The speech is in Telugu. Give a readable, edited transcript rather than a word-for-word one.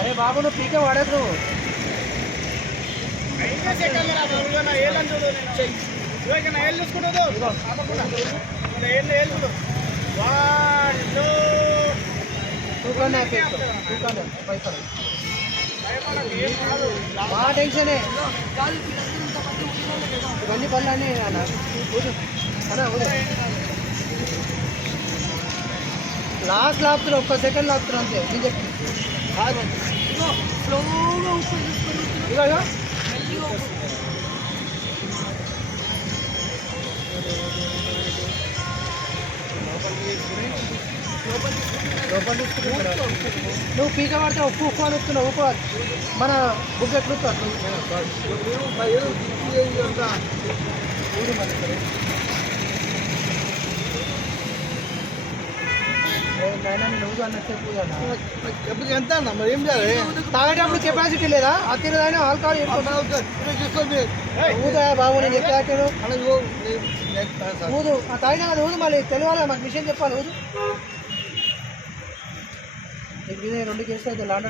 అరే బాబు నువ్వు పీకే వాడకు పైసలు మా టెన్షనే ఇవన్నీ పనులు అన్నీ అన్న లాస్ట్ లాపుతున్నా ఒక్క సెకండ్ లాపుతున్నా అంతే నేను చెప్పి ఇలాగా లోపల తీసుకుంటున్నా నువ్వు పీక పడితే ఉప్పు ఉప్పు అని వస్తున్నావు ఉప్పు మన బుక్ ఎట్లుస్తావు నువ్వు అన్నట్టు ఎంత అన్న మరి ఏం చేయాలి తాగేటప్పుడు కెపాసిటీ లేదా అతిరదైనా ఆల్కహాల్ ఊదా బాబు నేను చెప్పాను ఊదు తాగినా అది ఊదు మళ్ళీ తెలియాలి మాకు విషయం చెప్పాలి ఊదు ఇప్పుడు 2 కేసులు అయితే లాండర్